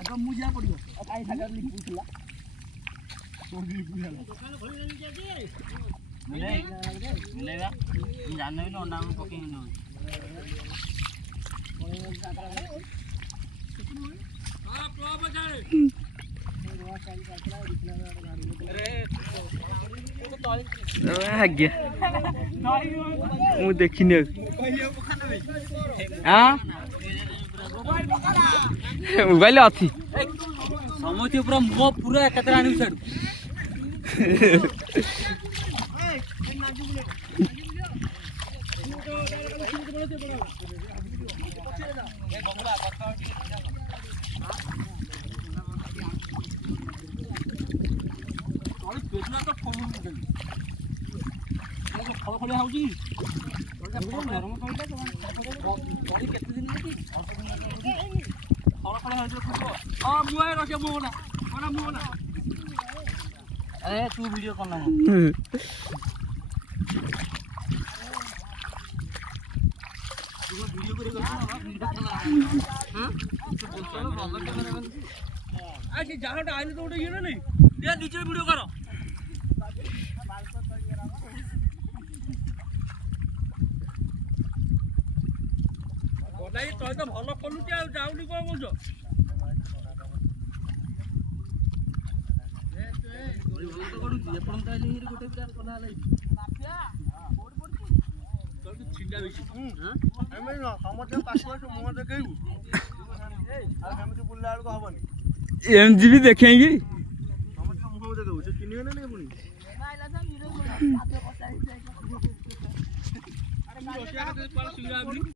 आग मुझे पड़ो कहीं सागर लिखुला मिलेगा जानना भी अंडा में पकेंगे ना ମୁଁ ଦେଖିନି ମୋବାଇଲ ଅଛି ସମସ୍ତେ ପୁରା ମୁହ ପୁରା ଏକାଥରେ ଆଣିବୁ ଛାଡୁ ଖଳି ହଉଛି କେତେ ଦିନ अरे तू वीडियो करना वीडियो करे जहाँ आइले तो गोटे ये नहीं नीचे वीडियो कर तो भल कलु जाऊनी कौन बोल एमजीबी देखेंगे